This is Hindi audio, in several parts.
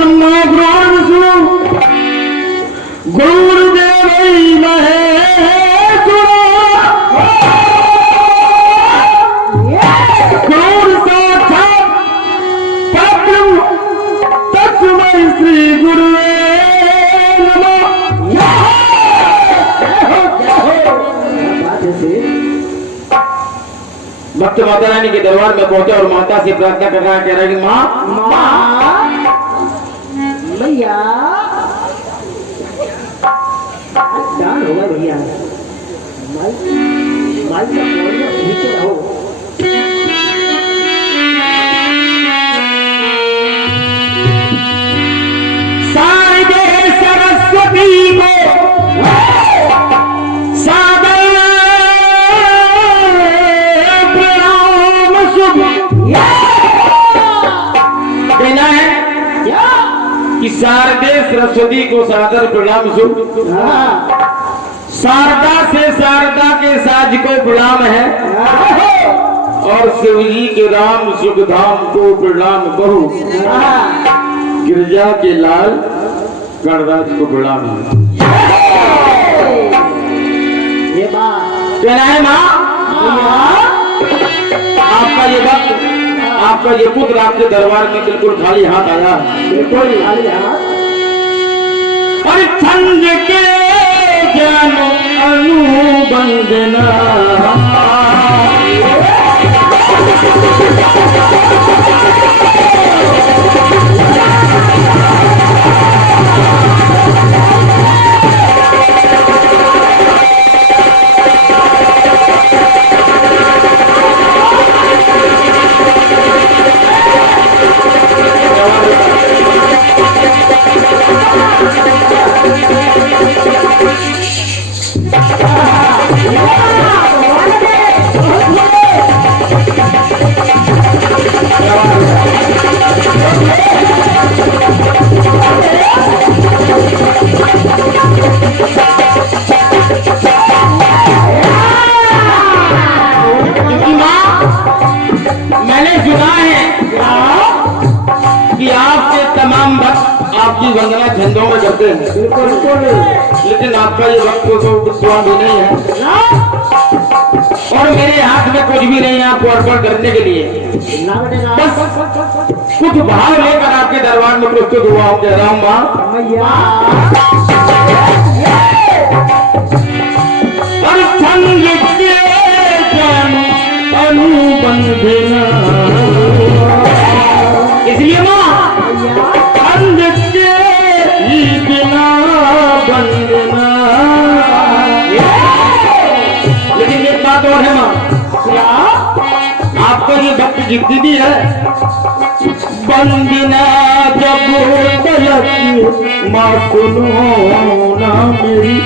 ब्रह्मा गुरुर्विष्णु गुरुर्देवै महेश्वरा गुरुर् साक्षात् परब्रह्म तस्मै श्री गुरुवे नमः। भक्त माता रानी के दरबार में पहुंचे और माता से प्रार्थना कर रहा है, कह रहा है कि माँ भैया क्या होगा भैया, माइक का वॉल्यूम नीचे रहो। सारे सरस्वती को सादर प्रणाम शुभ। कहना है कि शारदे सरस्वती को सादर प्रणाम शुभ। शारदा से शारदा के साज को प्रणाम है और शिव जी के राम सुख धाम को प्रणाम बहु। गिरजा के लाल गणराज को प्रणाम है। ये बात कहना है माँ आपका ये वक्त, आपका ये पुत्र आपके दरबार में बिल्कुल खाली हाथ आया, बिल्कुल खाली हाथ। और छंद के जन अनुबंधना आपकी वंदना छंदों में करते हैं, लेकिन आपका ये वक्त तो विद्वान भी नहीं है और मेरे हाथ में कुछ भी नहीं है आपको अर्पण करने के लिए। बस कुछ भाव लेकर आपके दरबार में प्रस्तुत हुआ हूँ। कह रहा हूँ माँ और छंद के जन अनुबंधना, इसलिए माँ छंद के ही बिना बंधना। लेकिन एक बात और है माँ, आपका ये भक्त जिद्दी भी है। बंदना जब तलक माँ सुनो ना मेरी,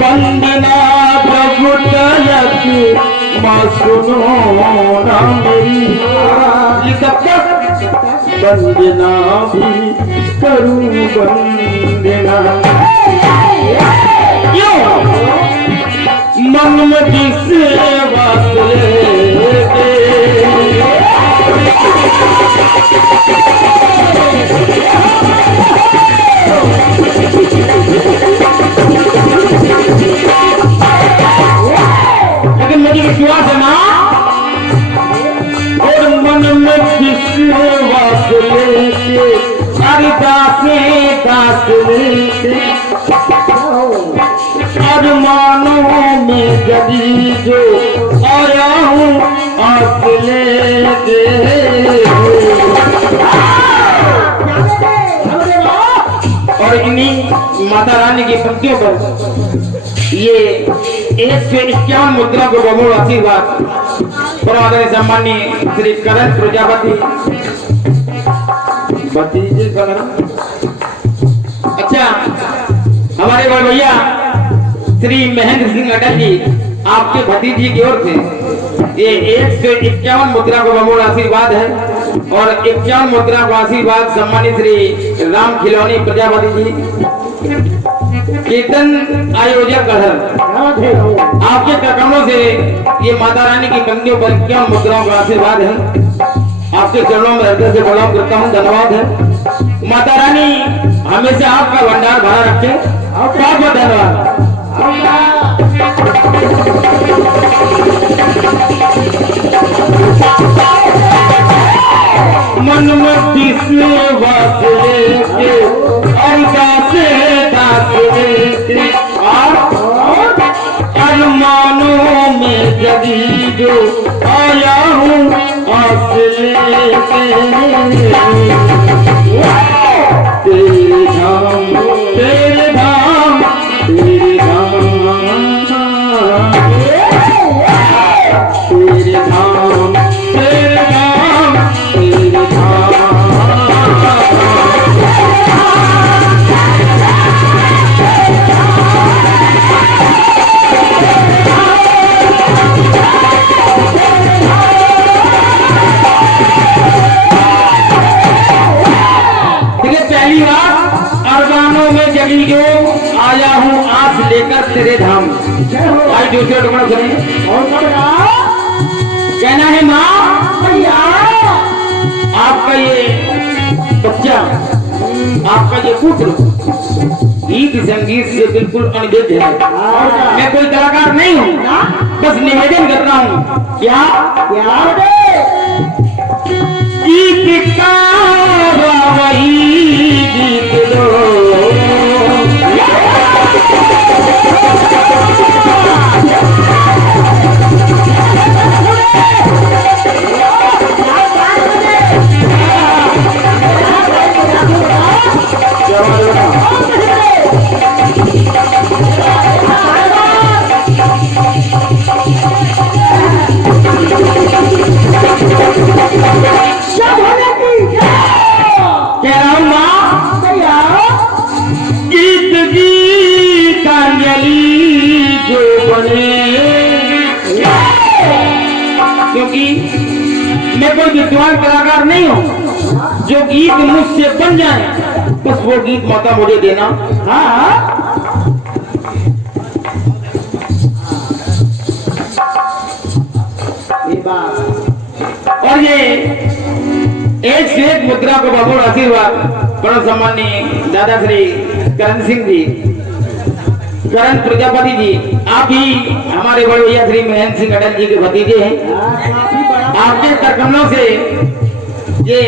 बंदना जब तलक माँ सुनो ना मेरी, तब तक बंदना भी करूं बंदना। क्यों मन में जिसे वासले लेकिन मुझे विश्वास है ना, और मन में जिसे वासले के सारी दासे दास लेके अरमानों में जगी जो आया हूँ आस लेके। और इन्हीं माता रानी की पंक्तियों पर ये 151 मुद्रा को बहुमूल आशीर्वाद परमादरणीय सम्माननीय श्री करण प्रजापति भतीजे का नाम, अच्छा हमारे बड़े भैया श्री महेंद्र सिंह अटल जी आपके भतीजी की ओर से ये 151 मुद्रा को बहुमूल आशीर्वाद है और 51 मुद्रा को आशीर्वाद सम्मानित श्री राम खिलौनी प्रजापति जी कीर्तन आयोजक गढ़ आपके कदमों से ये माता रानी की पंक्तियों पर 51 मुद्राओं का आशीर्वाद है। आपके चरणों में हृदय से प्रणाम करता हूँ, धन्यवाद है। माता रानी हमेशा आपका भंडार भरा रखे और बहुत बहुत धन्यवाद। मन में विश्वास लेके अरदास दास लेके और अरमानों में जगी जो आया हूँ आस लेके तेरे धाम तेरे धाम तेरे धाम तेरे धाम तेरे धाम तेरे धाम। पहली बात अरमानों में जगी जो आया हूँ आस लेकर तेरे धाम। आज दूसरा टुकड़ा सुनिए और कहना है माँ भैया आपका ये बच्चा आपका ये पुत्र गीत संगीत से बिल्कुल अनभिज्ञ है। मैं कोई कलाकार नहीं हूँ, बस निवेदन कर रहा हूँ क्या गीत का वही गीत दो क्योंकि मैं कोई विद्वान कलाकार नहीं हूँ, जो गीत मुझसे बन जाए बस वो गीत माता मुझे देना। हाँ और ये एक से एक मुद्रा को बहुत आशीर्वाद परम सम्माननीय दादा श्री करण सिंह जी करण प्रजापति जी, आप ही हमारे बड़े भैया श्री महेंद्र सिंह अटल जी के भतीजे हैं। आपके तरकमलों से ये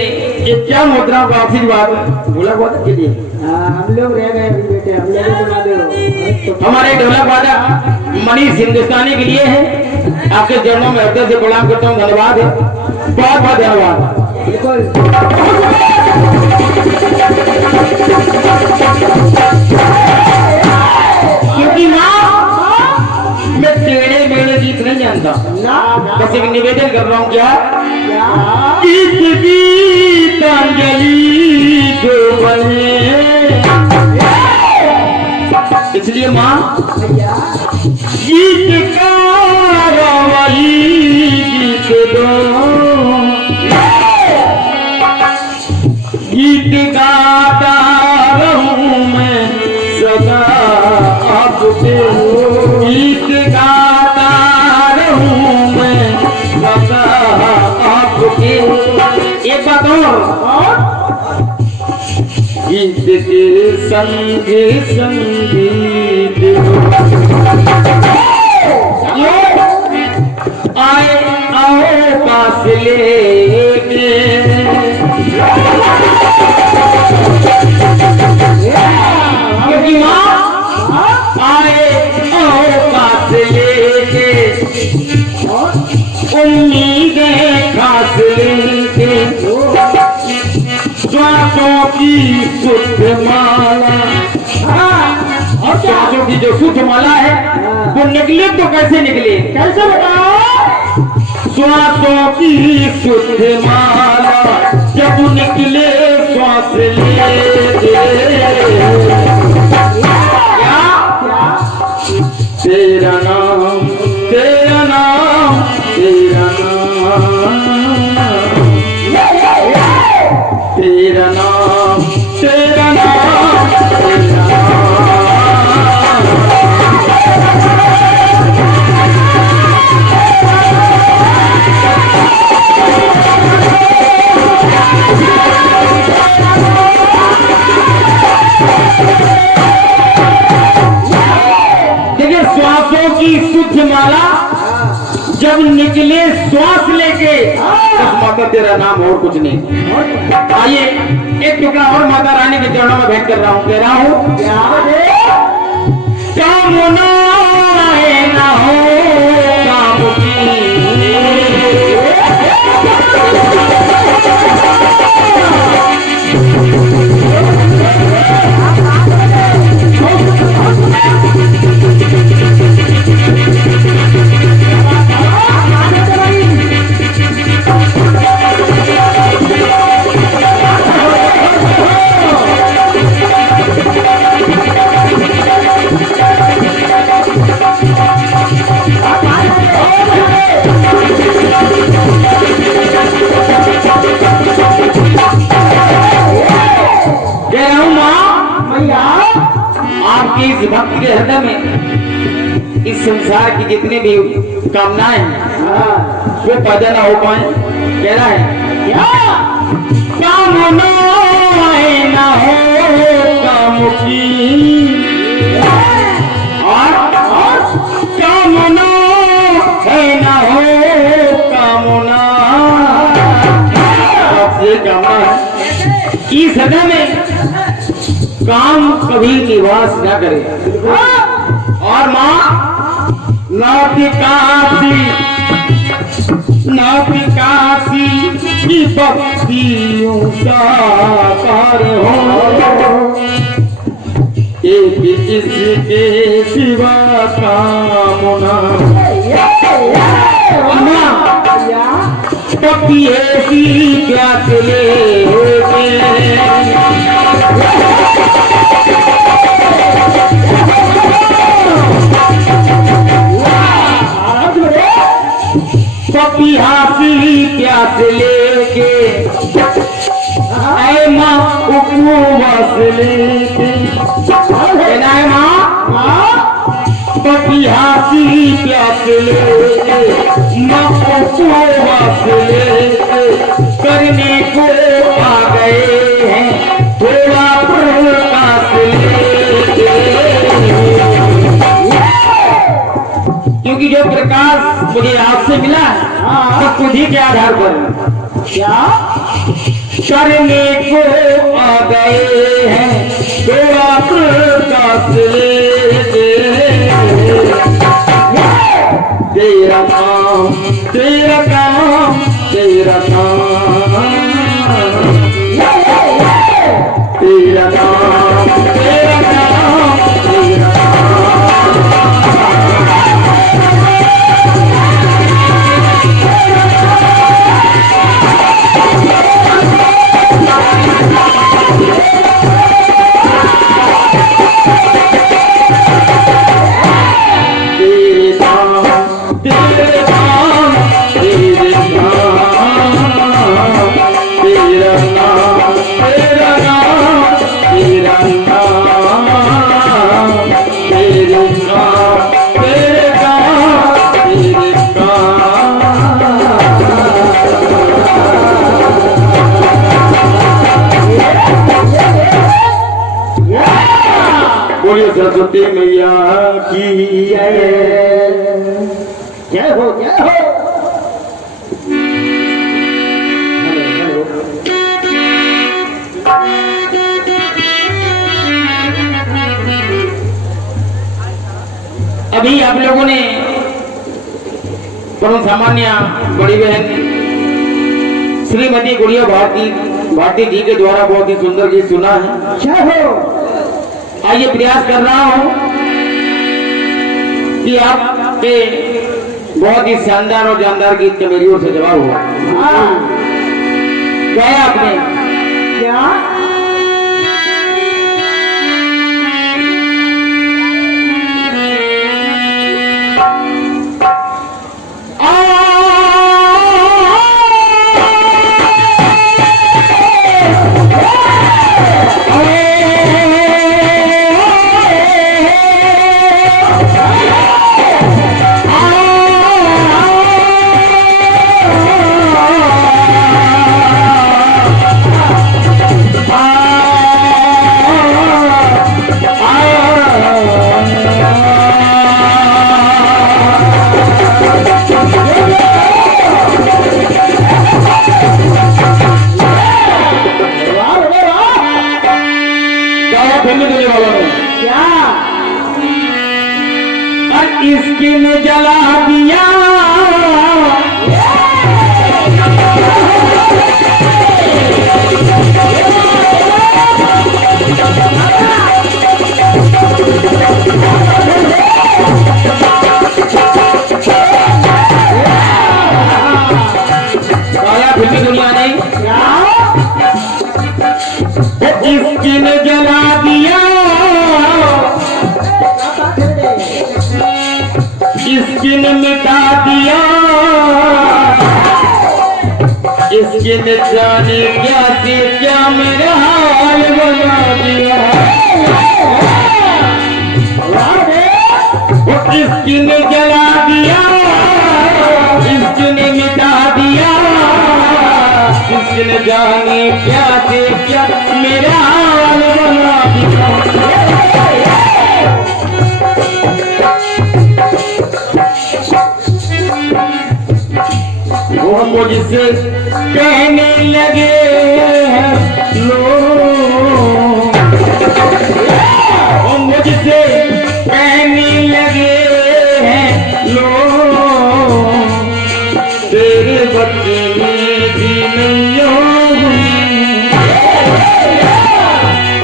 क्या मुद्राओं का आशीर्वाद बोला बहुत के लिए हम लोग रह गए बेटे, हम लोग हमारे ढोलक वादक मनीष हिंदुस्तानी के लिए है। आपके चरणों में हृदय से प्रणाम करता हूँ, धन्यवाद है, बहुत बहुत धन्यवाद। क्योंकि माँ मैं टेढ़े मेढ़े गीत नहीं जानता, बस एक निवेदन कर रहा हूँ क्या गीत गीतांजलि जो बने, इसलिए माँ गीत का वही गीत दो गीत गाता रहूं मैं सदा आपके गीत गाता रहूं मैं सदा आपके। एक बात और गीत के संग संगीत आए आओ पास लेके क्योंकि माँ आए आओ पास लेके उम्मीदें खास लेके श्वासों की शुद्ध माला और श्वासों की जो शुद्ध माला है वो निकले तो कैसे निकले, कैसे बताओ। श्वासों की शुद्ध माला जब निकले श्वास ले तेरा नाम तेरा नाम तेरा नाम तेरा नाम तेरा नाम तेरा नाम। सांसों की शुद्ध माला जब निकले श्वास लेके, बस माता तेरा नाम और कुछ नहीं। आइए एक टुकड़ा और माता रानी के चरणों में भेंट कर रहा हूँ, कह रहा हूँ कामना है ना हो काम की, आपकी इस भक्त के हृदय में इस संसार की जितनी भी कामनाएं हैं वो पैदा ना हो पाए। कह रहा है क्या कामनाएं ना हो काम की, और कामना है ना हो कामना, आपसे कामना है इस हृदय में काम कभी निवास न करे। और माँ नातिकासी की भक्तियों साकार हो, एक इसके सिवा कामना पति ऐसी प्यास ले पपिहासी प्यास लेके ऐ माँ उपवास लेके, है माँ पपिहासी प्यास लेके माँ उपवास लेके करने को आ गए हैं थोड़ा प्रकाश लेके, क्योंकि जो प्रकाश मुझे आपसे मिला है तो खुद ही के आधार पर क्या करने को आ गए हैं थोड़ा प्रकाश लेके, तेरा काम तेरा काम तेरा काम तेरा काम तेरा काम तेरा सरस्वती मैया की जय हो जय हो। अभी आप लोगों ने परम सामान्य बड़ी बहन श्रीमती गुड़िया भारती जी के द्वारा बहुत ही सुंदर गीत सुना है। जय हो। आइए प्रयास कर रहा हूं कि आपके बहुत ही शानदार और जानदार गीत का मेरी ओर से जवाब हुआ। क्या आपने क्या इसकी ने जला दिया, फिल्मी दुनिया ने इसकी ने जला दिया, इसकी ने मिटा दिया, इसकी ने जाने क्या से क्या मेरा हाल बना दिया, इसकी ने जला दिया, इसकी ने मिटा दिया, इसकी ने जाने क्या से क्या मेरा हाल बना दिया। वो मुझसे कहने लगे हैं लोग, वो मुझसे कहने लगे हैं लोग, तेरे बच्चे में भी नहीं हो,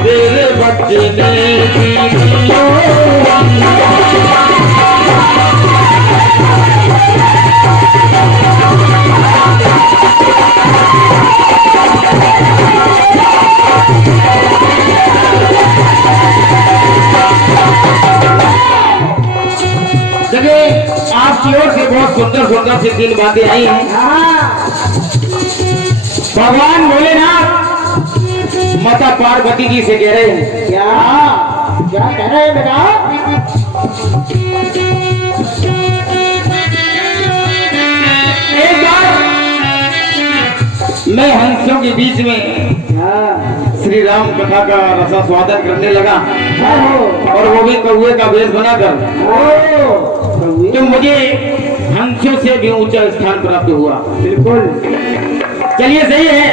तेरे बच्चे में भी नहीं हो। आपकी ओर से बहुत सुंदर सुंदर से 3 बातें आई हैं। भगवान भोलेनाथ माता पार्वती जी से कह रहे हैं। क्या क्या कह रहे हैं बेटा? एक बार मैं हंसों के बीच में श्री राम कथा का रसा स्वादन करने लगा, और वो भी कौवे का वेश बनाकर, तो मुझे हंसों से भी ऊंचा स्थान प्राप्त हुआ। बिल्कुल, चलिए सही है,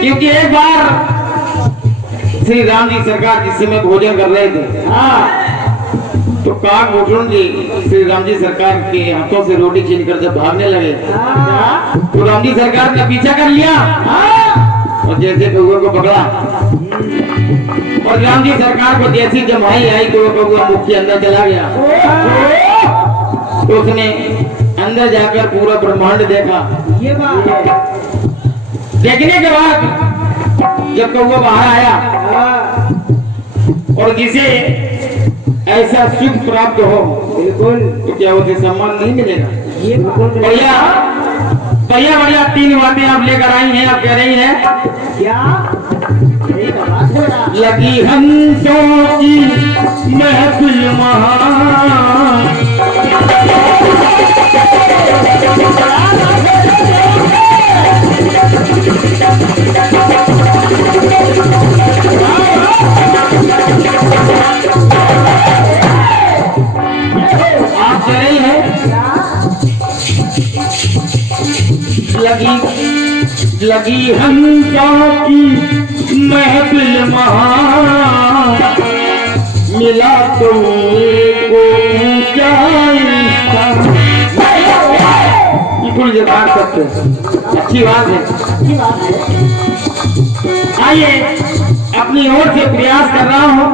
क्योंकि एक बार श्री राम जी सरकार जिस समय भोजन कर रहे थे, तो काकभूषण जी श्री राम जी सरकार के हाथों से रोटी छीनकर जब भागने लगे, तो राम जी सरकार ने पीछा कर लिया और जैसे कौवे को पकड़ा, और राम जी सरकार को जैसी जमाई आई तो वो कौवा मुख के अंदर चला गया। तो उसने अंदर जाकर पूरा ब्रह्मांड देखा। ये बात है। देखने के बाद जब कौवा बाहर आया, और जिसे ऐसा सुख प्राप्त हो, बिल्कुल, तो क्या उसे सम्मान नहीं मिलेगा? ये बढ़िया बढ़िया बढ़िया 3 बातें आप लेकर आई हैं। आप कह रही हैं क्या? लगी हंसों की महफिल महान, आप कह रही हैं लगी हंसों की महफिल महान, मिला तो को ऊंचा स्थान। बिल्कुल ये बात सकते, अच्छी बात है। आइए अपनी ओर से प्रयास कर रहा हूँ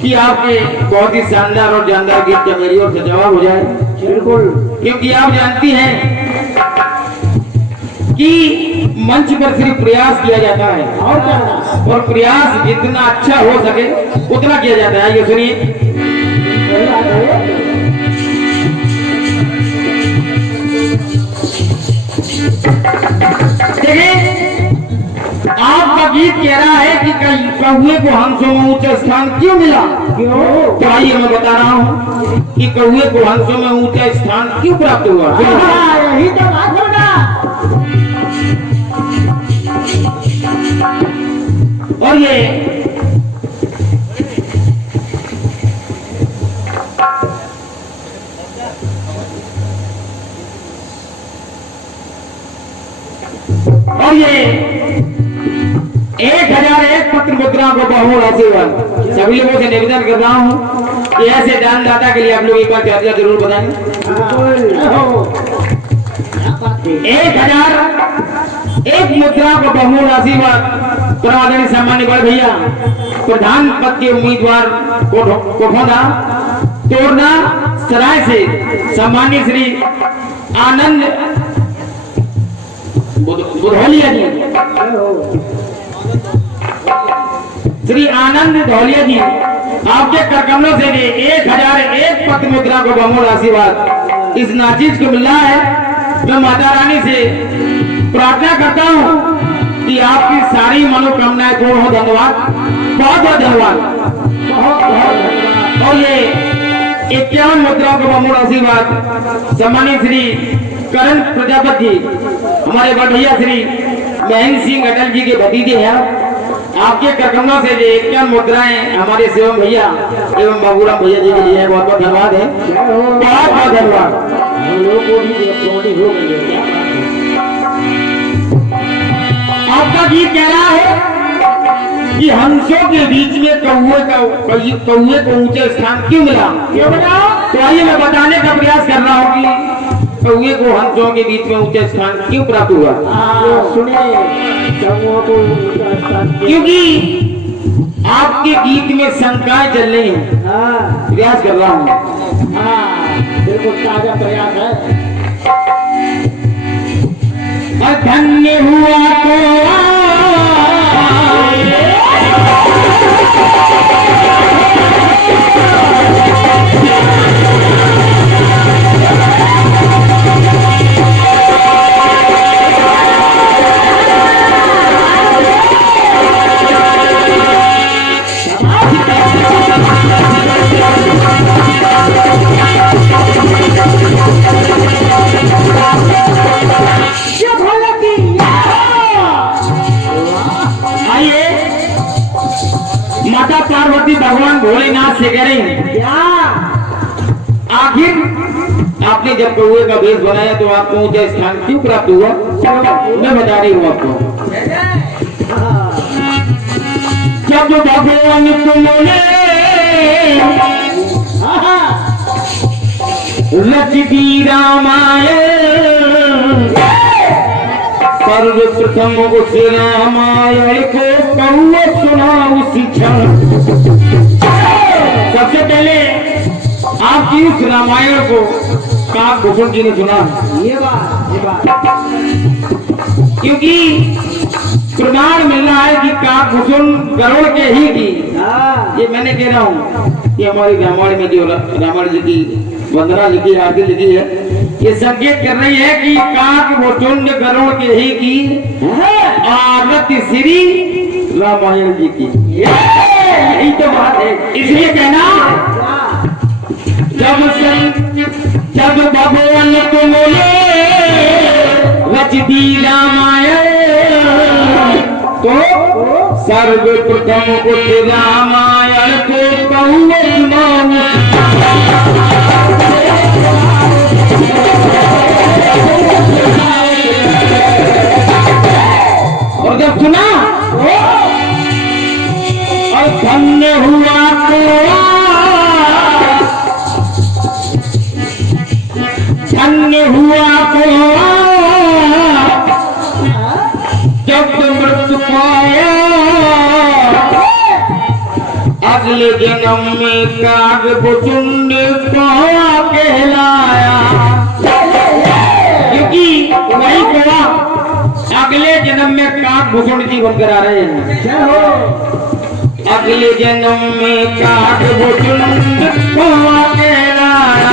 कि आपके बहुत ही शानदार और जानदार गीत का मेरी ओर से जवाब हो जाए। बिल्कुल, क्योंकि आप जानती हैं कि मंच पर सिर्फ प्रयास किया जाता है, और क्या होगा? और प्रयास जितना अच्छा हो सके उतना किया जाता है। ये सुनिए, सही बात है। देखिए आपका गीत कह रहा है कि कौवे को हंसों में ऊंचा स्थान क्यों मिला? क्यों? तो आइए मैं बता रहा हूँ कि कौवे को हंसों में ऊंचा स्थान क्यों प्राप्त हुआ। यही तो बात होगा। और ये और ये 1001 पत्र मुद्रा को बहु आशीर्वाद सभी लोगों से निवेदन कर रहा हूँ कि ऐसे दानदाता के लिए आप लोग एक बार चर्चा जरूर बताएंगे। 1001 मुद्रा को बहुमूल्य आशीर्वाद परमादरणीय सम्मानित बड़े भैया प्रधान पद के उम्मीदवार कोठौंदा तोरना सराय से सम्मानित श्री आनंद बुधौलिया जी, श्री आनंद धौलिया जी आपके करकमलों से 1001 पत्र मुद्रा को बहुमूल्य आशीर्वाद इस नाचीज को मिल रहा है। मैं माता रानी से प्रार्थना करता हूँ कि आपकी सारी मनोकामनाएं पूर्ण हो। धन्यवाद, बहुत बहुत धन्यवाद। और ये 51 मुद्रा को बहुमूल्य आशीर्वाद सम्मानित श्री करण प्रजापति जी हमारे बड़ भैया श्री महेंद्र सिंह अटल जी के भतीजे हैं। आपके करकमलों से 51 मुद्राएं हमारे शिवम भैया एवं बाबूराम भैया जी के लिए बहुत बहुत धन्यवाद है। बहुत बहुत धन्यवाद। आपका गीत कह रहा है कि हंसों के बीच में कौए को ऊंचे स्थान क्यों मिला? तो आइए मैं बताने का प्रयास कर रहा हूँ कि कौए को हंसों के बीच में ऊंचा स्थान क्यों प्राप्त हुआ। क्योंकि आपके गीत में शंकाएं चल रही हैं। प्रयास कर रहा हूँ। बिल्कुल ताजा प्रयास है। धन्य हुआ तो माता पार्वती भगवान भोलेनाथ से कह रही क्या आखिर आपने जब कौए का वेश बनाया तो आपको ऊंचा स्थान क्यों प्राप्त हुआ? मैं बता रही हूँ आपको। जब भगवान तुमने रच दी रामायण सर्वप्रथम उस रामायण को कौए सुना उसी क्षण। सबसे पहले आपकी उस रामायण को काकभूषण जी ने सुना। ये बात क्योंकि प्रमाण मिल रहा है कि काकभूषण गरुड़ के ही की। ये मैंने कह रहा हूँ कि हमारी रामायण में जो रामायण जी की वंदना लिखी है, आगे लिखी है, ये संकेत कर रही है कि काकभूषण गरुड़ के ही की आरती श्री रामायण जी की। यही तो बात है। इसलिए कहना जब भगवान तुमने रच दी रामायण तो सर्वप्रथम उस रामायण को कौए सुनाऊं। और जब सुना और धन्य हुआ तो जब मृत्यु पाया अगले जन्म में काकभूषण कहलाया। क्योंकि वही कहा अगले जन्म में काकभूषण जी बनकर आ रहे हैं। अगले जन्म में काकभूषण कहलाया।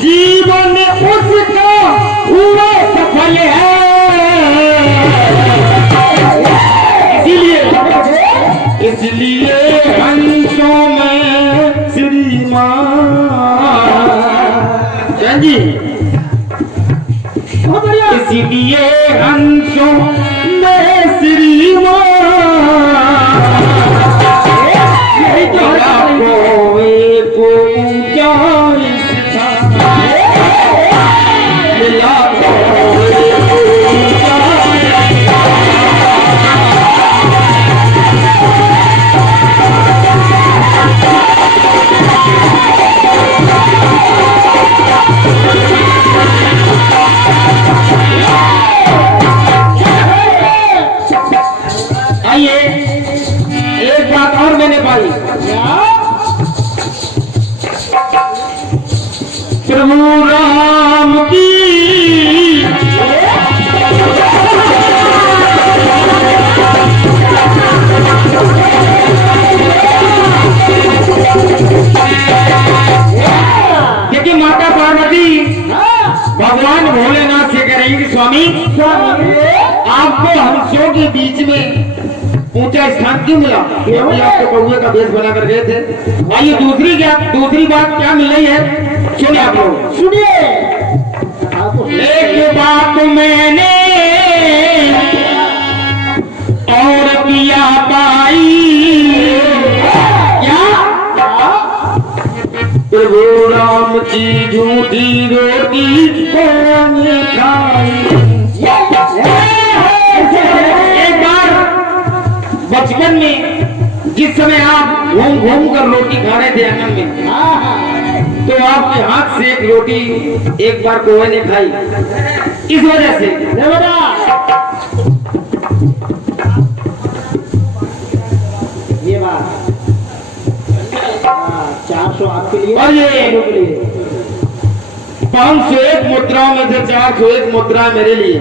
जीवन उसका हुआ सफल है। इसलिए हंसों में श्रीमान जी, इसलिए हंसों में श्रीमान और मैंने पाई। प्रभु राम की देखिए माता पार्वती भगवान भोलेनाथ से कह रही कि स्वामी आपको हंसों के बीच में ऊंचा स्थान क्यों मिला? अभी आपको कौवे का वेश बना कर गए थे। आइए दूसरी बात क्या मिल रही है, सुनिए आप लोग। सुनिए। एक बात मैंने और पिया पाई, क्या? प्रभु राम की झूठी रोटी कौन खाई? एक बार बचपन में जिस समय आप घूम घूम कर रोटी खा रहे थे आंगन में, तो आपके हाथ से एक रोटी एक बार कौवे ने खाई। इस वजह से ये बात 400 आपके लिए और ये के लिए 501 मुद्राओं में से 401 मुद्रा मेरे लिए।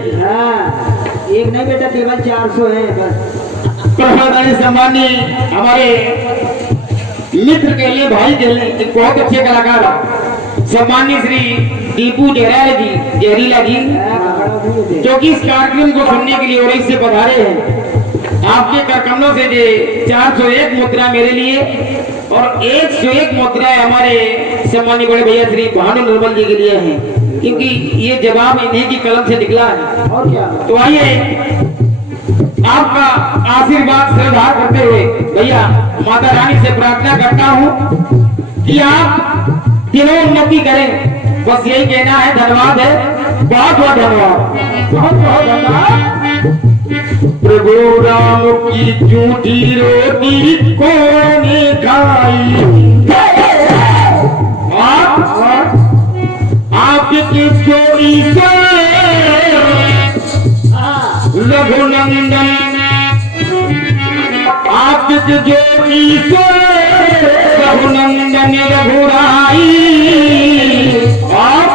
एक नहीं बेटा, केवल 400 है बस। प्रधान सम्मानी हमारे मित्र के लिए, भाई के लिए, एक बहुत अच्छे कलाकार सम्मानी श्री दीपू जहरीला जी, जो कि इस कार्यक्रम को सुनने के लिए और इससे पधारे हैं। आपके करकमलों से जे 401 मुद्रा मेरे लिए और 101 मुद्रा हमारे सम्मानी बड़े भैया श्री भानु निर्मल जी के लिए हैं, क्योंकि ये जवाब इन्हीं की कलम से निकला है। और क्या? तो आइए आपका आशीर्वाद श्रद्धा करते हुए भैया माता रानी से प्रार्थना करता हूँ कि आप दिनों उन्नति करें। बस यही कहना है। धन्यवाद है, बहुत बहुत धन्यवाद, बहुत बहुत धन्यवाद। प्रभु राम की झूठी रोटी कौन खाई? आपकी चोरी से रघुनंदन, आपकी चोरी से रघुनंदन रघुराई, आप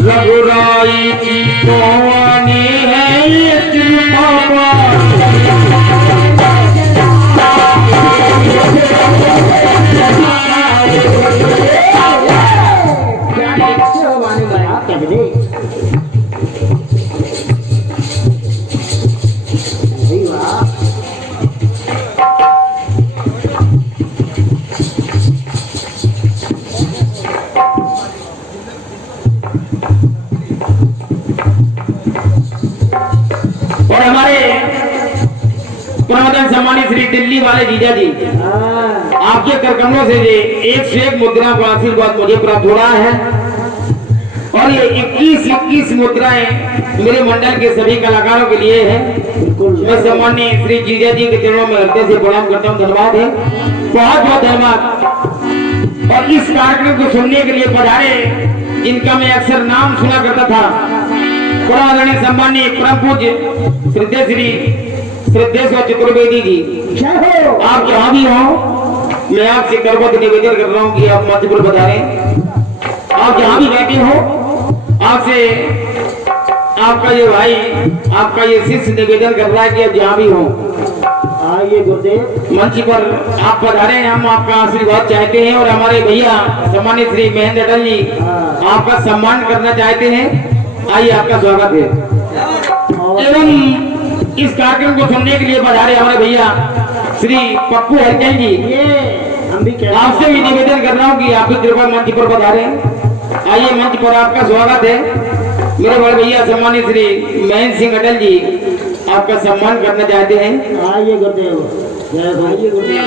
रघुराई की कौन है ये कृपा? और हमारे प्रमोदन सम्मानित श्री दिल्ली वाले जीजा जी, आपके करकमलों से ये 101 मुद्रा का आशीर्वाद मुझे प्राप्त हो रहा है। और ये 21 मुद्राएं मेरे मंडल के सभी कलाकारों के लिए है। मैं सम्मानीय श्री जीजा जी के चरणों में हृदय से प्रणाम करता हूँ। धन्यवाद है, बहुत बहुत धन्यवाद। और इस कार्यक्रम को सुनने के लिए पधारे, जिनका मैं अक्सर नाम सुना करता था, पुरानी सम्मानीय परम पूज्य श्रद्धेश्वर चतुर्वेदी जी, आप जहाँ भी हो, मैं आपसे करबद्ध निवेदन कर रहा हूँ कि आप मंच पर पधारे। आप जहाँ भी बैठे हो, आपसे आपका ये भाई, आपका ये शिष्य निवेदन कर रहा है कि आप जहाँ भी हो, आइए गुरुदेव, मंच पर आप पधारे। हम आपका आशीर्वाद चाहते हैं और हमारे भैया सम्मानित श्री महेंद्र अटल जी आपका सम्मान करना चाहते हैं। आइए, आपका स्वागत है। एवं इस कार्यक्रम को सुनने के लिए पधारे हमारे भैया श्री पप्पू हरचंद जी, आपसे भी निवेदन कर रहा हूँ कि आप भी कृपया मंच पर पधारे। आइए, मंच पर आपका स्वागत है। मेरे बड़े भैया सम्मानित श्री महेंद्र सिंह अटल जी आपका सम्मान करना चाहते हैं। आइए गुरुदेव, आइए गुरुदेव।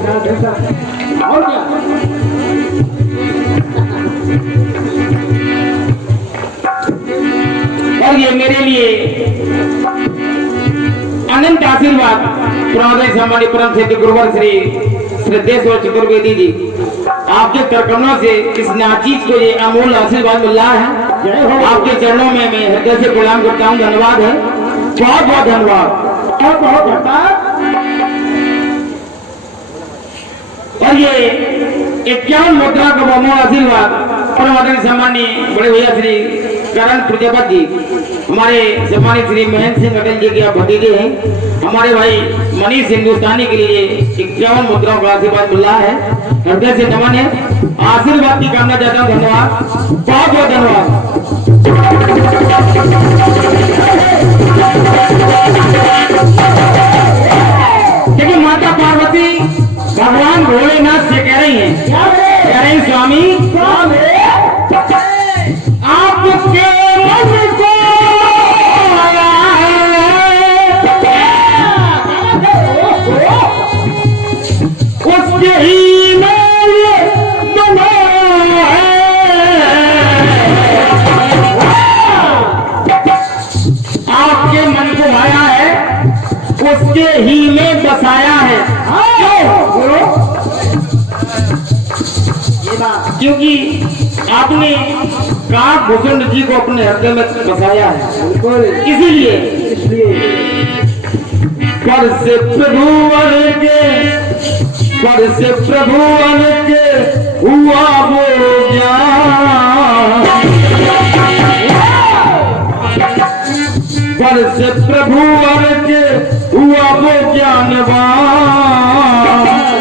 और क्या और ये मेरे लिए अनंत आशीर्वाद प्रौद्योगिक सम्मानित परम सिद्ध गुरुवर श्री श्रद्धेश्वर चतुर्वेदी जी आपके करकमलों से इस नाचीज को ये अमूल आशीर्वाद मिल रहा है। आपके चरणों में मैं हृदय से प्रणाम करता हूँ। धन्यवाद है, बहुत बहुत धन्यवाद और बहुत धन्यवाद। और ये 51 मुद्रा का अमूल आशीर्वाद परम सम्मानीय बड़े भैया श्री करण प्रजापति जी हमारे सम्मानित श्री महेंद्र सिंह अटल जी के आप भतीजे हैं। हमारे भाई मनीष हिंदुस्तानी के लिए 51 मुद्राओं का आशीर्वाद मिल रहा है। हृदय से नमन है, आशीर्वाद की कामना चाहता हूँ। धन्यवाद, बहुत बहुत धन्यवाद। देखिए माता पार्वती भगवान भोलेनाथ से कह रही हैं, कह रही स्वामी आपके मन को उसके ही में बना आपके मन को भाया है, उसके ही में बसाया है। क्योंकि आपने काकभूषण जी को अपने हृदय में बसाया है, इसीलिए पर से प्रभु के हुआ वो ज्ञान, पर से प्रभु के हुआ वो ज्ञानवान,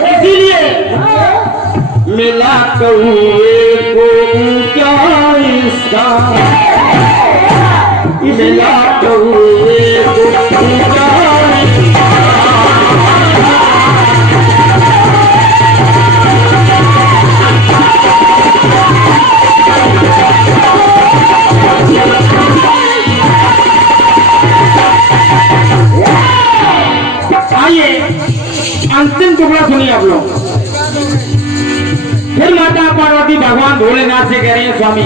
इसीलिए मिला कौए को ऊंचा स्थान, मिला कौए को ऊंचा अंतिम टुकड़ा सुनिए आप लोग। फिर माता पार्वती भगवान भोलेनाथ से कह रही है स्वामी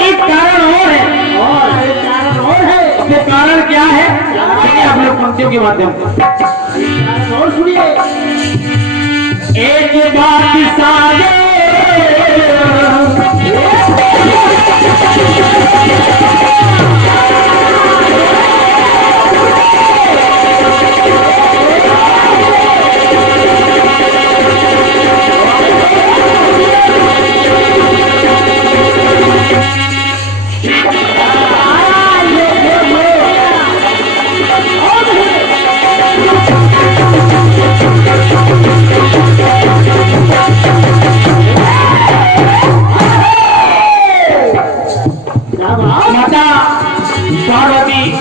एक कारण और है, वो कारण क्या है आप लोग पंक्तियों के माध्यम से और सुनिए। एक बात सारे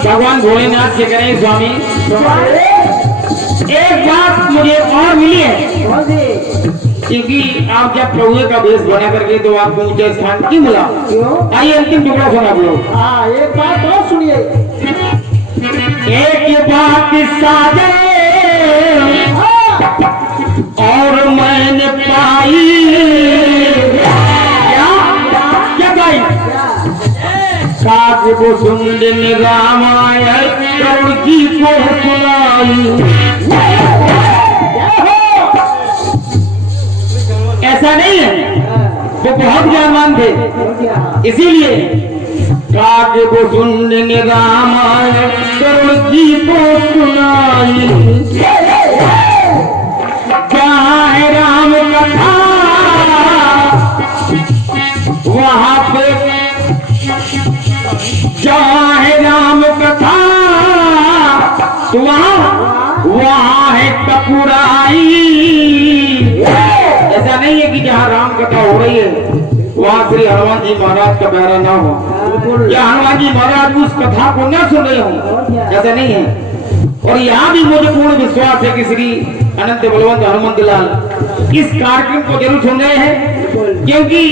भगवान भोलेनाथ से करें स्वामी एक बात मुझे और मिली है, क्योंकि आप जब प्रभु का वेश बना करके तो आपको ऊंचा स्थान क्यों मिला? आइए अंतिम टुकड़ा सुना आप लोग। एक बात और सुनिए। एक बात साजे और मैंने पाई क्या पाई? काकभूषण ने रामायण करुण जी को सुनाई। ऐसा नहीं है, वो बहुत ज्ञानवान थे, इसीलिए काकभूषण ने रामायण करुण जी को सुनाई। क्या है राम कथा वहां पे, जहाँ है राम कथा तो वहाँ है कपुराई। ऐसा नहीं है कि जहाँ राम कथा हो रही है वहाँ श्री हनुमान जी महाराज का प्यारा ना हो, या हनुमान जी महाराज उस कथा को न सुन रहे हो, ऐसा नहीं है। और यहाँ भी मुझे पूर्ण विश्वास है कि श्री अनंत बलवंत हनुमंत लाल इस कार्यक्रम को जरूर सुन रहे हैं, क्योंकि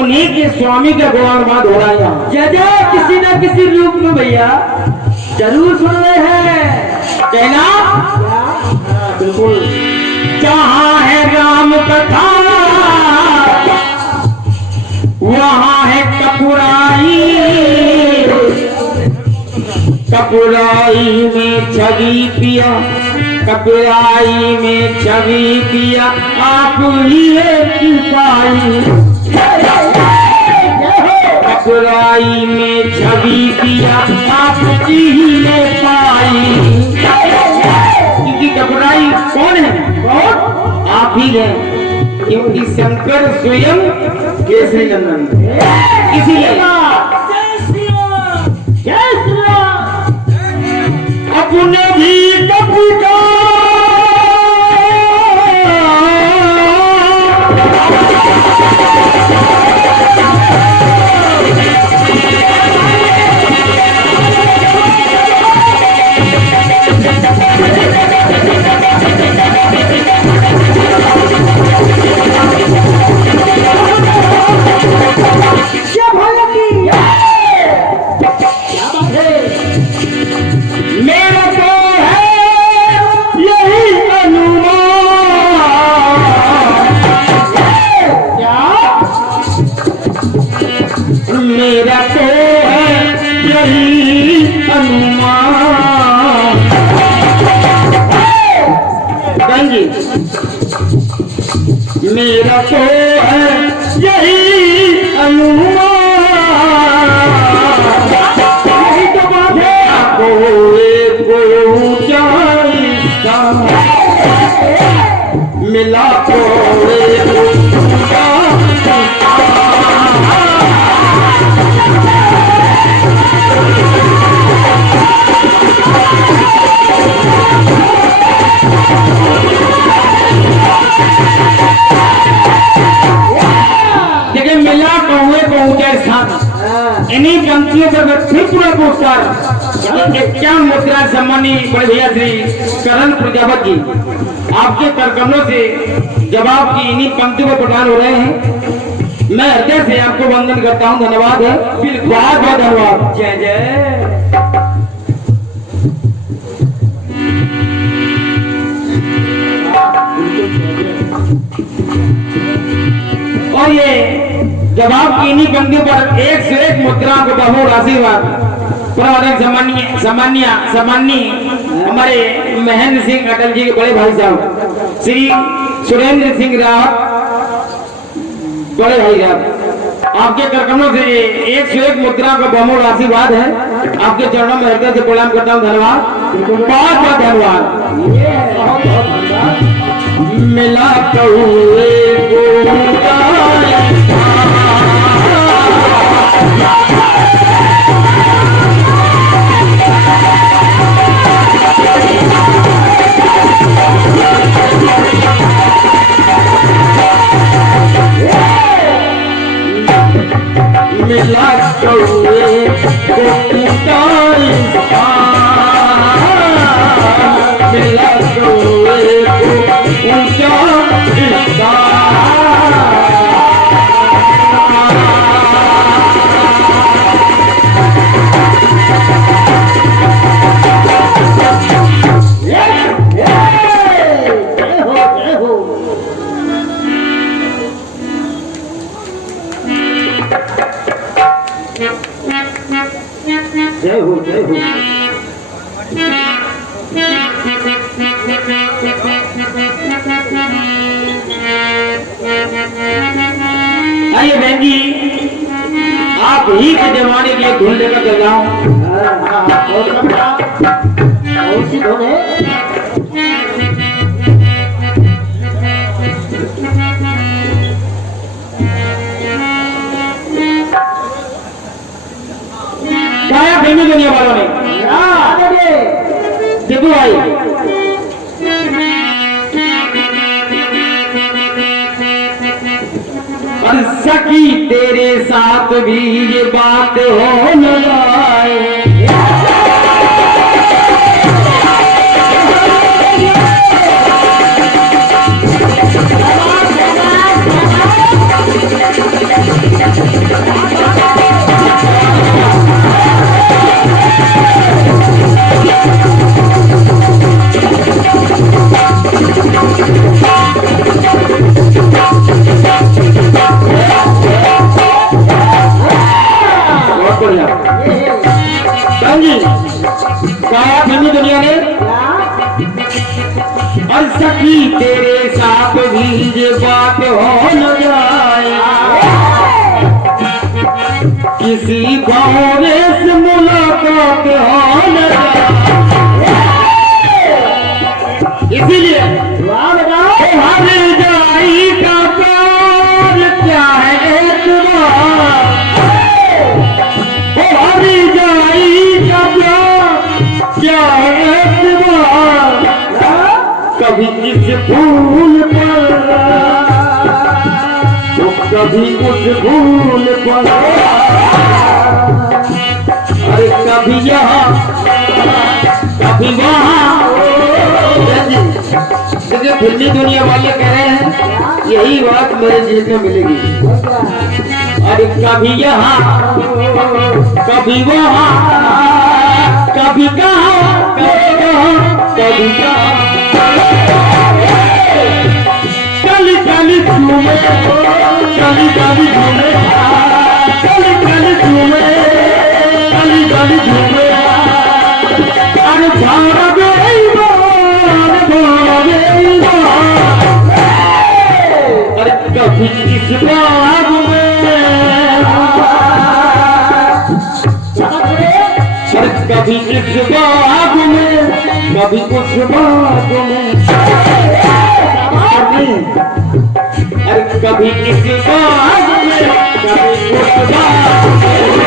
उन्हीं के स्वामी का गुणानुवाद हो रहा है यहाँ किसी न किसी रूप में भैया जरूर सुन रहे हैं। कहना क्या? हाँ, बिल्कुल। जहाँ है राम कथा वहाँ है कपुराई, कपुराई में छवि पिया, कपुराई में छवि पिया, आप ही एक पाई। कपुराई में छवि पिया, आप ही एक पाई। क्योंकि कपुराई कौन है? कौन? आप ही है, क्योंकि शंकर स्वयं केसरी नंदन, इसीलिए अपने भी कपुरा मेरा तो है यही अनुमान। क्या? मेरा तो है यही अनुमान। गाएंगे? मेरा तो है यही अनुमान। मिला को देखिए, मिला कौए को ऊंचा स्थान, इन्हीं पंक्तियों पर मैं फिर पूरा पुरस्कार क्या मुद्रा सम्मानी बड़े भैया श्री करण प्रजापत जी, आपके करकमलों से जवाब की इन्हीं पंक्तियों पर प्रदान हो रहे हैं। मैं हृदय से आपको वंदन करता हूं, धन्यवाद है, बहुत बहुत धन्यवाद। जय जय। और ये जवाब की इन्हीं पंक्तियों पर एक से एक मुद्रा को बहुत आशीर्वाद सम्मान्य हमारे महेंद्र सिंह अटल जी के बड़े भाई साहब श्री सुरेंद्र सिंह रावत, बड़े भाई साहब, आपके करकमलों से एक से एक मुद्रा का बहुमूल्य आशीर्वाद है। आपके चरणों में हृदय से प्रणाम करता हूँ, धन्यवाद, बहुत बहुत धन्यवाद। मिला मिला कौए को मिला कौए को ऊंचा जय हो जय हो। आइए बहन जी, आप ही के जमाने की धुन लेकर चल जाओ। कौन सी धुन है? गाया प्रेमी दुनिया वालों ने देखो भाई, और सखी तेरे साथ भी ये बात हो न जाए। बात हो न जाए, किसी भौरे से मुलाकात हो न जाए। इसीलिए हर जाई का प्यार क्या है एतबार, हर जाई का प्यार क्या है एतबार। कभी इस फूल पर तो कभी उस फूल पर, अरे कभी यहाँ कभी वहाँ। देखिए फिल्मी दुनिया वाले कह रहे हैं यही बात मेरे जीवन में मिलेगी। अरे कभी यहाँ कभी वहाँ, कभी कहाँ कभी कहाँ कभी कहाँ, कली कली झूमे कली कली झूमे कली कली झूमे कली कली झूमे। अरे भारत अरे कभी इस बाग में, अरे कभी इस बाग में कभी उस बाग में, अरे कभी इस बाग में कभी उस बाग में।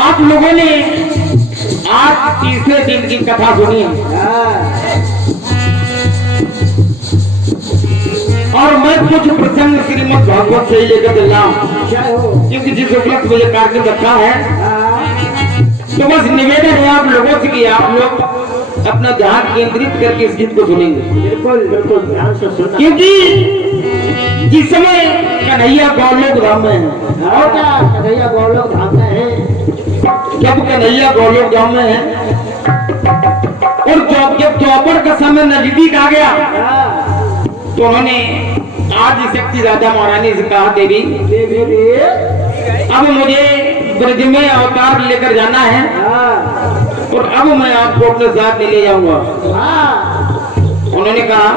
आप लोगों ने आज तीसरे दिन की कथा सुनी और मैं कुछ प्रसंग श्रीमद् भागवत से ही लेकर चल रहा हूँ, क्योंकि जिस उपलक्ष्य मुझे कार्यक्रम रखा है तो बस निवेदन है आप लोगों से कि आप लोग अपना ध्यान केंद्रित करके इस गीत को सुनेंगे। बिल्कुल बिल्कुल ध्यान से सुनना, क्योंकि जिस समय कन्हैया गौलोक धाम में है, और क्या कन्हैया गौलोक धाम में है, जब कन्हैया गौलोक धाम में है और जब द्वापर का समय नजदीक आ गया तो उन्होंने आदि शक्ति राधा महारानी से कहा देवी अब मुझे ब्रज में अवतार लेकर जाना है और अब मैं आपको अपने साथ नहीं ले जाऊंगा। उन्होंने कहा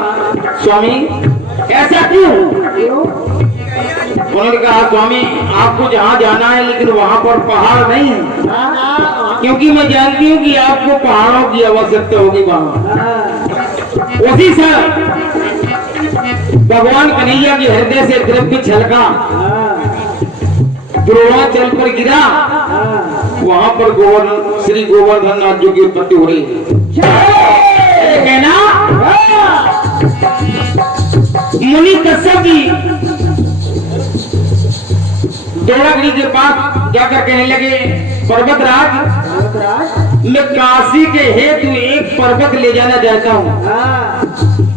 स्वामी ऐसा क्यों? उन्होंने कहा स्वामी आपको जहाँ जाना है लेकिन वहाँ पर पहाड़ नहीं है, क्योंकि मैं जानती हूँ कि आपको पहाड़ों की आवश्यकता होगी वहाँ। उसी समय भगवान कन्हैया के हृदय से द्रव्य छलका, द्रोणाचल पर गिरा, वहां पर गोवर्धन श्री गोवर्धन नाथ जी की उत्पत्ति हो रही है। कहना मुनि कश्यप जी द्रोणागिरी के पास जाकर कहने लगे पर्वतराज मैं काशी के हेतु एक पर्वत ले जाना चाहता हूँ,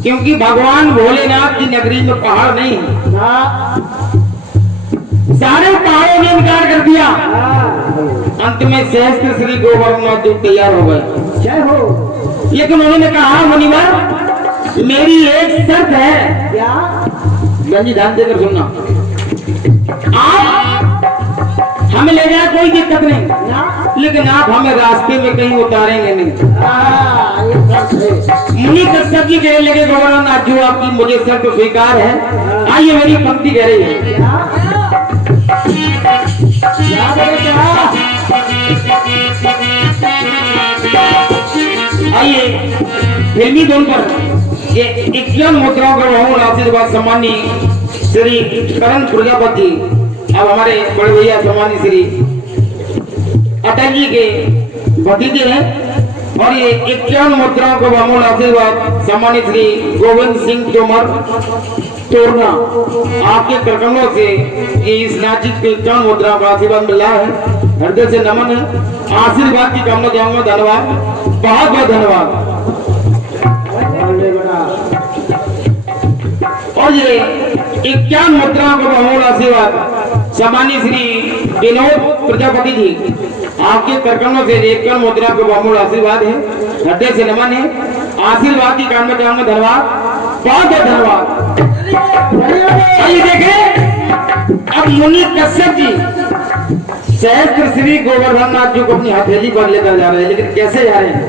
क्योंकि भगवान भोलेनाथ की नगरी में पहाड़ नहीं है। सारे पहाड़ों ने इनकार कर दिया। अंत में सहस्त्र श्री गोवर्धन जी तैयार हो गए। जय हो। लेकिन उन्होंने कहा मुनिवर मेरी एक शर्त है। क्या? गंजी ध्यान देकर सुनना, आप हमें ले जाए कोई दिक्कत नहीं ना? लेकिन आप हमें रास्ते में कहीं उतारेंगे नहीं। ये शर्त है। मुनि कश्यप जी कहने लगे गोवर्धन नाथ जो आपकी मुझे शर्त स्वीकार है। आइए मेरी पंक्ति कह रही है। क्या बोले क्या? आइए फिल्मी धुन पर ये 51 मुद्राओं का बहुमूल्य आशीर्वाद सम्मानी श्री करण प्रजापति अब हमारे बड़े भैया सम्मानी श्री अटल जी के भतीजे हैं और ये 51 मुद्राओं का बहुमूल्य आशीर्वाद सम्मानित श्री गोविंद सिंह तोमर तोड़ना आपके करकमों से इस नाचित के 51 मुद्राओं का आशीर्वाद मिल रहा है। हृदय से नमन है, आशीर्वाद की कामना जाऊंगा। धन्यवाद, बहुत बहुत धन्यवाद। और ये 51 मुद्राओं का बहुमूल्य आशीर्वाद सम्मानित श्री विनोद प्रजापति जी आपके करकमों से 51 मुद्रा का बहुमूल्य आशीर्वाद है। हृदय से नमन है, आशीर्वाद की कामना जाऊंगा। धन्यवाद। बहुत बहुत धन्यवाद। आइए देखें अब मुनि कश्यप जी सहस्त्र श्री गोवर्धन नाथ जी को अपनी हथेली पर लेकर जा रहे हैं, लेकिन कैसे जा रहे हैं?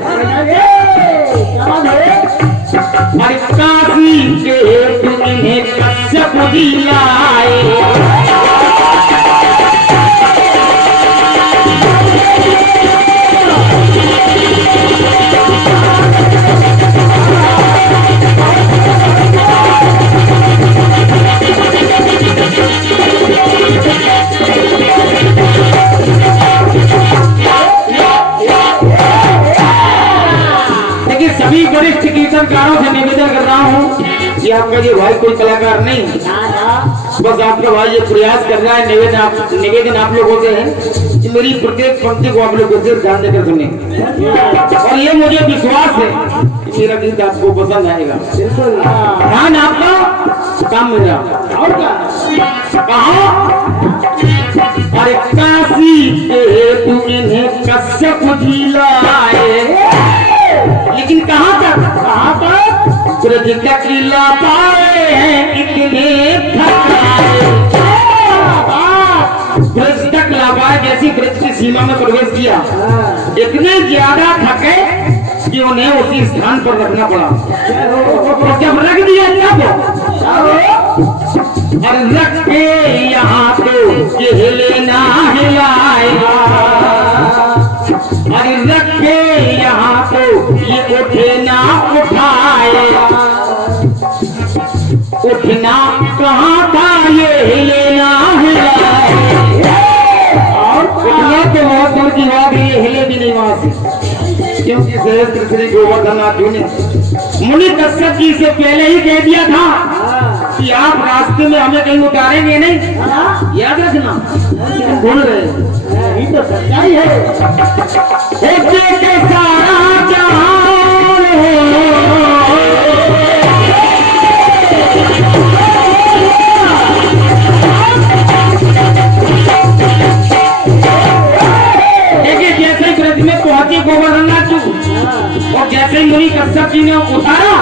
अरे काशी के तुम्हें कश्यप जी लाए, सभी वरिष्ठ कीर्तनकारों से निवेदन कर रहा हूँ कि आपका ये भाई कोई कलाकार नहीं, बस आपका भाई ये प्रयास कर रहा है। निवेदन आप लोगों से है कि मेरी प्रत्येक पंक्ति को आप लोग ध्यान देकर सुने, और ये मुझे विश्वास है कि मेरा गीत आपको पसंद आएगा। ध्यान आपका काम मेरा। और क्या कहा? अरे काशी के तू इन्हें कश्यप जी लाए, लेकिन कहां तक ब्रज तक ला पाए हैं इतने थकाए, ब्रज तक ला पाए, जैसी ब्रज की सीमा में प्रवेश किया इतने ज्यादा थके कि उन्हें उसी स्थान पर रखना पड़ा। और जब रख दिया तब और रख के यहाँ तो ये हिले ना हिलाएगा, अरे रखे यहाँ तो ये उठे ना उठाएगा, उठना कहाँ था ये हिले ना हिलाएगा, और उठना तो बहुत दूर की बात, ये हिले भी नहीं वहां से, क्योंकि सहस्त्र श्री गोवर्धन नाथ जी ने मुनि कश्यप जी से पहले ही कह दिया था कि आप रास्ते में हमें कहीं उतारेंगे नहीं, याद रखना। भूल गए, तो सच्चाई है। सारा जहान देखिए, जैसे ब्रज में पहुंचे गोवर्धन नाथ जी, और जैसे ही मुनि कश्यप जी ने उतारा,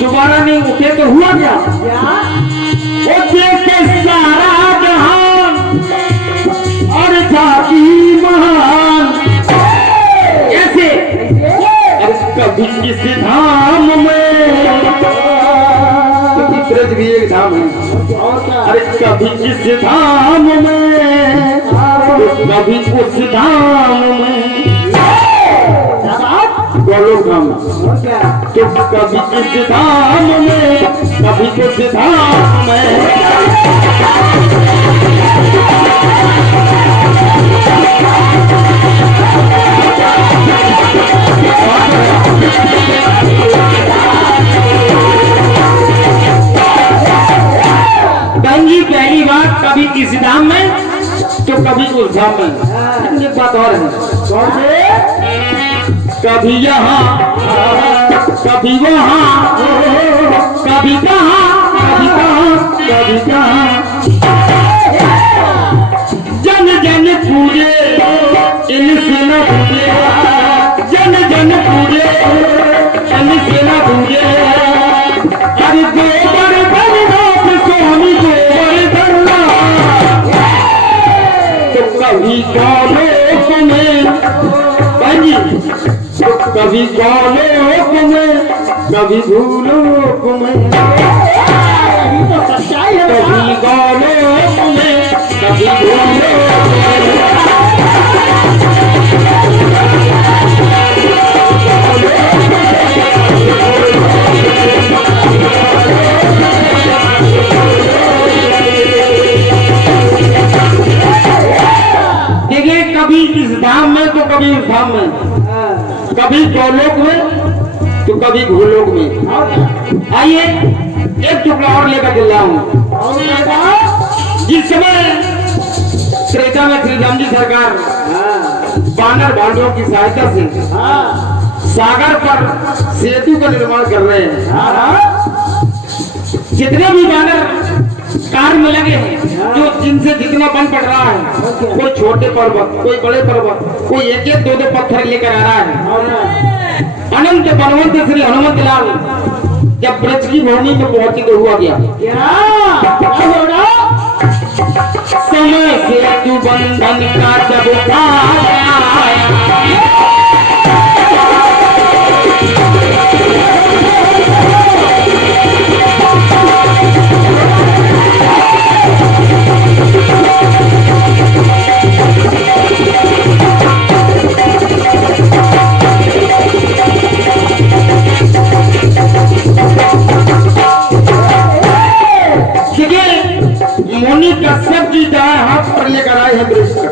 दोबारा नहीं उठे तो हुआ क्या? वो देखे सारा जहान और जाति महान, कैसे? कभी किस धाम में, क्योंकि ब्रज भी एक धाम है, अरे कभी किस धाम में, कभी उस धाम में, गोलोक धाम, तो कभी इस धाम में, कभी उस धाम में। गंगी पहली बार कभी इस धाम में तो कभी उस धाम में। एक बात और है, कभी यहाँ कभी वहाँ, कभी कहाँ कभी कहाँ कभी कहाँ, जन जन पूजे इनसे न पूजे, जन जन पूजे इनसे न पूजे, अरे गोबर धननाथ स्वामी गोबर धननाथ, तो कभी गोलोक में बनी, तो कभी गोलोक में, कभी भूलोक में, तो सच्चाई है। कभी गोलोक में, कभी भूलोक में। देखिए, कभी इस धाम में तो कभी उस धाम में, कभी गोलोक में तो कभी भूलोक में। आइए एक टुकड़ा और लेकर चल रहा हूँ। जिस समय त्रेता में श्री राम जी सरकार बानर भांडवों की सहायता से सागर पर सेतु का निर्माण कर रहे हैं, जितने भी बानर कार में लगे हैं, जो जिनसे जितना बन पड़ रहा है, कोई छोटे पर्वत, कोई बड़े पर्वत, कोई एक एक दो दो पत्थर लेकर आ रहा है। अनंत बलवंत श्री हनुमत लाल जब ब्रज की भूमि में पहुंची तो हुआ क्या? क्या होगा? समय से तू बंधन का जब आया मुनि कश्यप जी दाएं हाथ पर लेकर आए हैं ब्रज तक।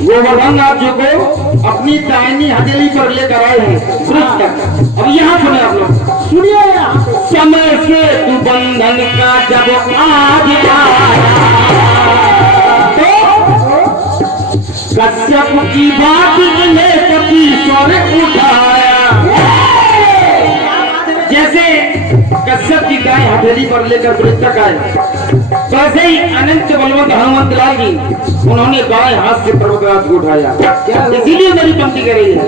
गोवर्धन नाथ जी को अपनी दाहिनी हथेली पर लेकर आए हैं ब्रज तक। अब यहाँ सुने आप लोग, सुनिए समय से तू बंधन का जब आज आया तो कश्यप की बात ने कपीश्वर उठाया। जैसे कश्यप जी दाएं हथेली पर लेकर ब्रज तक आए, तो ऐसे ही अनंत बलवंत हनुमंत लाल जी उन्होंने बाएं हाथ से पर्वतराज को उठाया। इसीलिए मेरी पंक्ति कर रही है,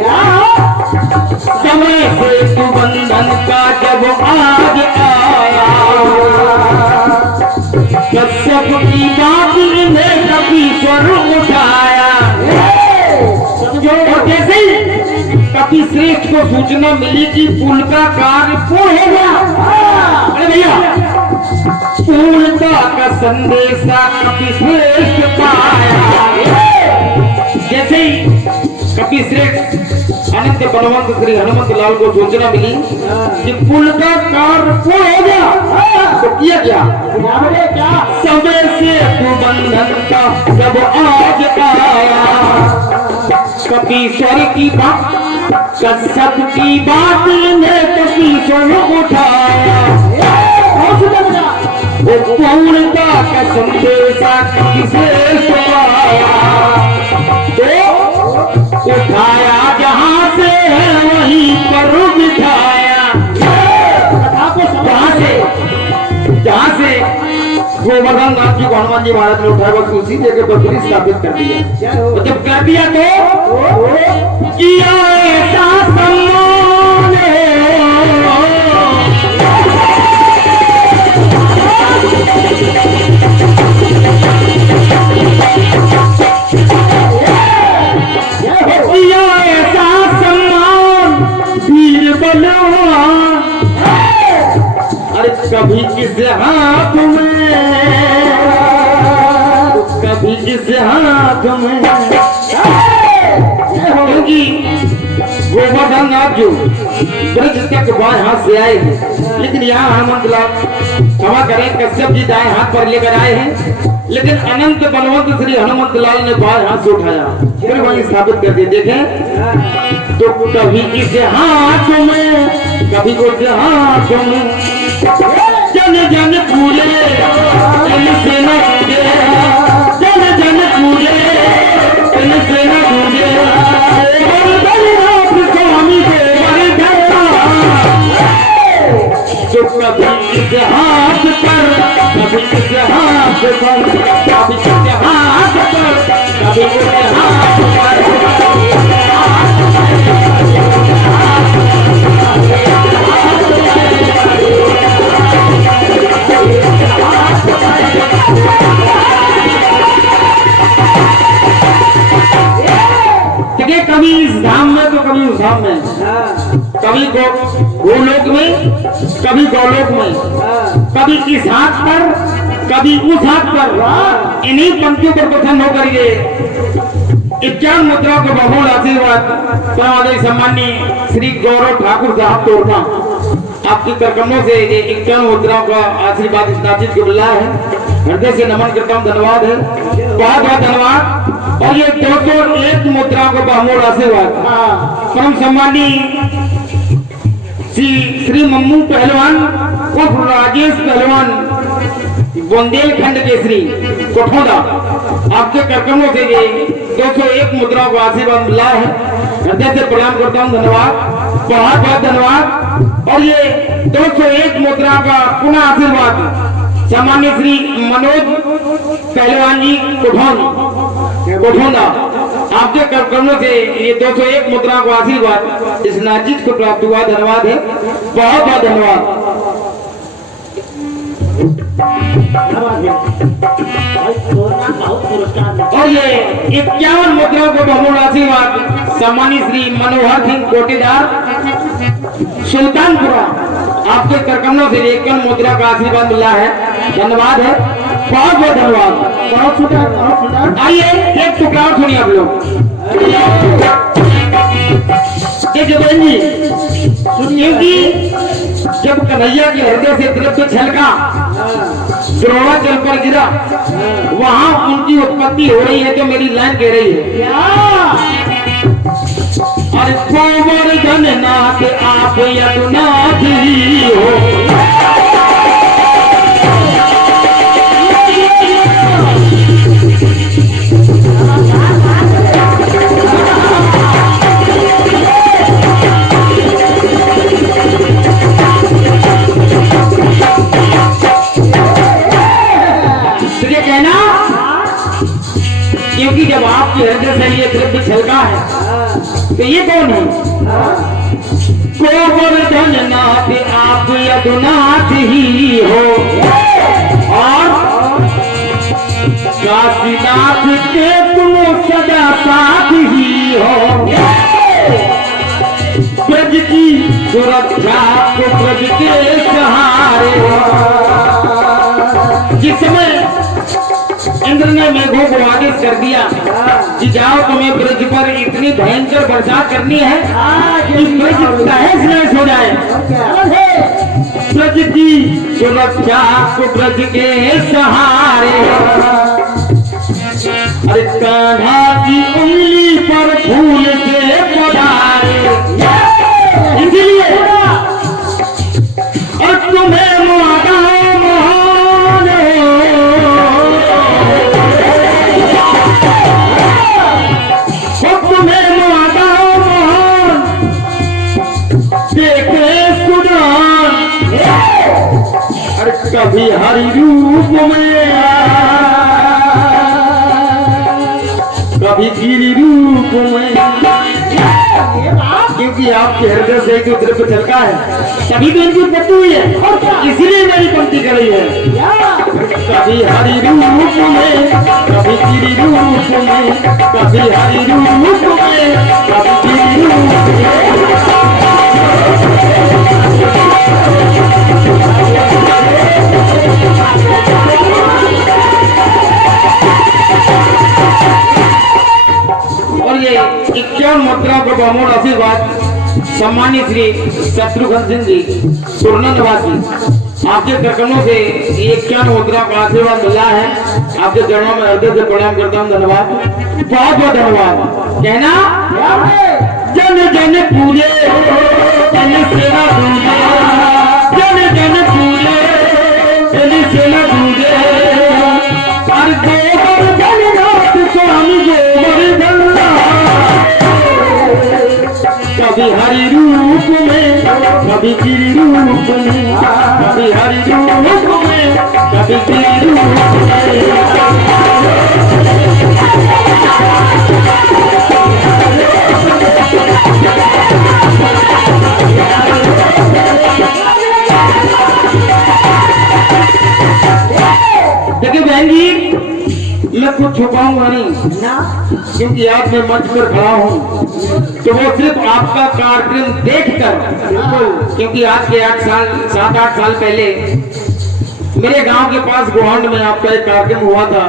समय से तू बंधन का जब आज आया कश्यप की बात ने कपीश्वर उठाया। और जैसे ही कपि श्रेष्ठ को सूचना मिली कि पुल का कार्य पूर्ण हो गया, अरे भैया पूर्णता का संदेशा कपि श्रेष्ठ पाया। जैसे ही कपि श्रेष्ठ अनंत बलवंत श्री हनुमंत लाल को सूचना मिली कि पुल का कार्य पूर्ण हो गया, तो किया क्या? समय से तू बंधन का जब आज आया कपीश्वर की बात कश्यप की बात ने कपीश्वर उठाया। वो पूर्णता का संदेशा श्रेष्ठ पाया, तो उठाया जहां से वहीं पर बिठाया। जहां से गोवर्धन नाथ जी को हनुमान जी महाराज ने उठाया, बस उसी जगह पर फिर स्थापित कर दिया। तो जब कर दिया तो किया ऐसा सम्मान किया ऐसा सम्मान वीर बलवान। अरे कभी किस हाथ में, कभी किस हाथ में, क्योंकि गोवर्धन नाथ जो ब्रज तक बाएं हाथ से आए हैं, लेकिन यहाँ हनुमंत लाल क्षमा करें कश्यप जी दाएं हाथ पर लेकर आए हैं, लेकिन अनंत बलवंत श्री हनुमंत लाल ने बाएं हाथ से उठाया, फिर वहीं स्थापित कर दिए। देखें तो कभी किस हाथ में, कभी किस हाथ में, जन जन पूरे तन से न पूजे, जन जन पूरे तन से न पूजे, स्वामी तो कभी किस हाथ पर, कभी किस हाथ पर, कभी किस हाथ पर, कभी किस हाथ पर। कभी इस धाम में तो कभी उस धाम में, कभी गोलोक में, कभी गौलोक में, कभी इस हाथ पर, कभी उस हाथ पर। इन्हीं पंक्तियों पर प्रसन्न होकर ये 51 मुद्राओं के बहुल आशीर्वाद परमादेव सम्माननीय श्री गौरव ठाकुर साहब तोड़ना आपकी करकमों से ये 51 मुद्राओं का आशीर्वाद इस नाचित को मिला है। हृदय से नमन करता हूँ, धन्यवाद है, बहुत बहुत धन्यवाद। और ये 201 मुद्राओं का बहुमूल्य आशीर्वाद परम सम्माननीय श्री मम्मू पहलवान उर्फ राजेश पहलवान बुंदेलखंड केसरी कोठौदा, आपके कार्यक्रमों से ये 201 मुद्राओं का आशीर्वाद मिला है। हृदय से प्रणाम करता हूँ, धन्यवाद, बहुत बहुत धन्यवाद। और ये 201 मुद्रा का पुनः आशीर्वाद सामान्य श्री मनोज पहलवान जी कोठौन उठूंगा। आपके कर्मों से ये 201 मुद्रा को आशीर्वाद इस नाचित को प्राप्त हुआ। धन्यवाद है, बहुत बहुत धन्यवाद। और ये 51 मुद्रा को बहुमूल्य आशीर्वाद सम्मानित श्री मनोहर सिंह कोटेदार सुल्तानपुरा, आपके करकमलों से 51 मुद्रा का आशीर्वाद मिला है। धन्यवाद है, बहुत बहुत धन्यवाद। बहुत सुंदर। आइए एक टुकड़ा और सुनिए आप लोग। जबन जी सुनिए कि जब कन्हैया के हृदय से द्रव्य छलका, द्रोणाचल पर गिरा, वहां उनकी उत्पत्ति हो रही है। तो मेरी लाइन कह रही है, अरे गोवर्धन नाथ आप यदुनाथ ही हो। क्योंकि जब आपके हृदय से ये द्रव्य छलका है तो ये कौन है? गोवर्धन नाथ आप यदुनाथ ही हो और काशीनाथ के तुम सदा साथ ही हो। ब्रज की सुरक्षा को ब्रज के सहारे हो। जिस समय इंद्र ने मेघों को आदेश कर दिया कि जाओ, तुम्हें ब्रज पर इतनी भयंकर बरसात करनी है कि ब्रज तहस नहस हो जाए। ब्रज की सुरक्षा को ब्रज के सहारे, अरे कान्हा की उंगली पर फूल से पधारे। इसलिए और तुम्हें माता कभी हरि रूप में, कभी गिरि रूप में, क्योंकि आपके हृदय से जो द्रव्य छलका है तभी तो इनकी उत्पत्ति हुई है, इसलिए मेरी पंक्ति कर रही है। कभी हरि रूप में, कभी गिरि रूप में, कभी हरि रूप में, कभी गिरि रूप में। और ये 51 मुद्रा को बहुमूल्य आशीर्वाद सम्मानित श्री शत्रुघ्न सिंह जी पूर्ण निवासी, आपके करकमों से 51 मुद्रा का आशीर्वाद मिला है। आपके चरणों में हृदय से प्रणाम करता हूँ। धन्यवाद, बहुत बहुत धन्यवाद। कहना जन जन पूजे जन सेवा पूजे, जन जन पूजे जन सेवा पूजे। और गोवर्धन नाथ स्वामी गोवर्धन, कभी हरि रूप में, कभी गिरि रूप में, कभी हरि रूप में, कभी गिरि रूप में। देखिए बहन जी, मैं कुछ छुपाऊंगा नहीं ना, क्योंकि आज मैं मंच पर खड़ा हूँ तो वो सिर्फ आपका कार्यक्रम देखकर, क्योंकि आज के 7-8 साल पहले मेरे गांव के पास गोहांड में आपका एक कार्यक्रम हुआ था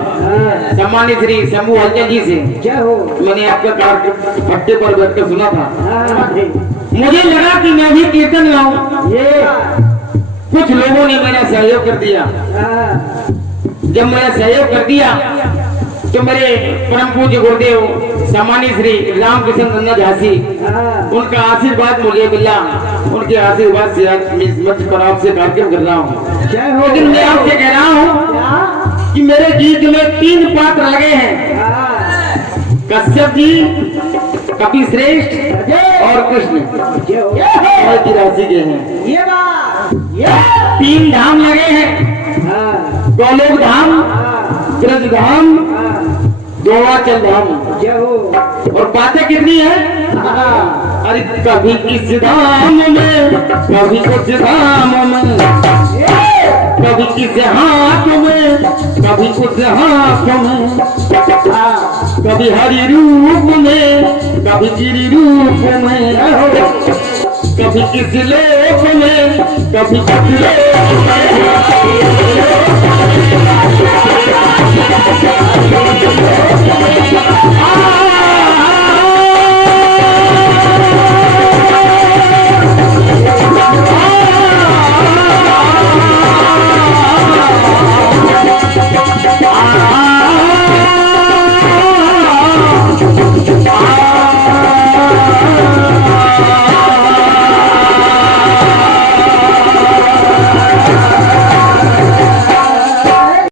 सम्मानित श्री शंभू हलचल जी से। क्या हो? मैंने आपका कार्यक्रम पट्टे पर बैठकर सुना था। मुझे लगा कि मैं भी कीर्तन गाऊं। ये कुछ लोगों ने मेरा सहयोग कर दिया। जब मेरा सहयोग कर दिया तो मेरे परम पूज्य गुरुदेव सम्मानित श्री रामकृष्ण नंदा झांसी, उनका आशीर्वाद मुझे मिला। उनके आशीर्वाद से आज मैं मंच पर आपसे कार्यक्रम कर रहा हूँ। लेकिन मैं आपसे कह रहा हूँ कि मेरे गीत में 3 पात्र लगे हैं, कश्यप जी, कपि श्रेष्ठ और कृष्ण की राशि के हैं। ये 3 धाम लगे हैं, गोलोक धाम, ब्रज धाम, गोवा अरुणाचल धाम। जय हो। और बातें कितनी है? हाँ। अरे कभी इस धाम में, कभी उस धाम में, कभी इस हाथ में, कभी उस हाथ में, हाँ। कभी हरि रूप में, कभी गिरि रूप में, कभी इस लोक में, कभी उस लोक में।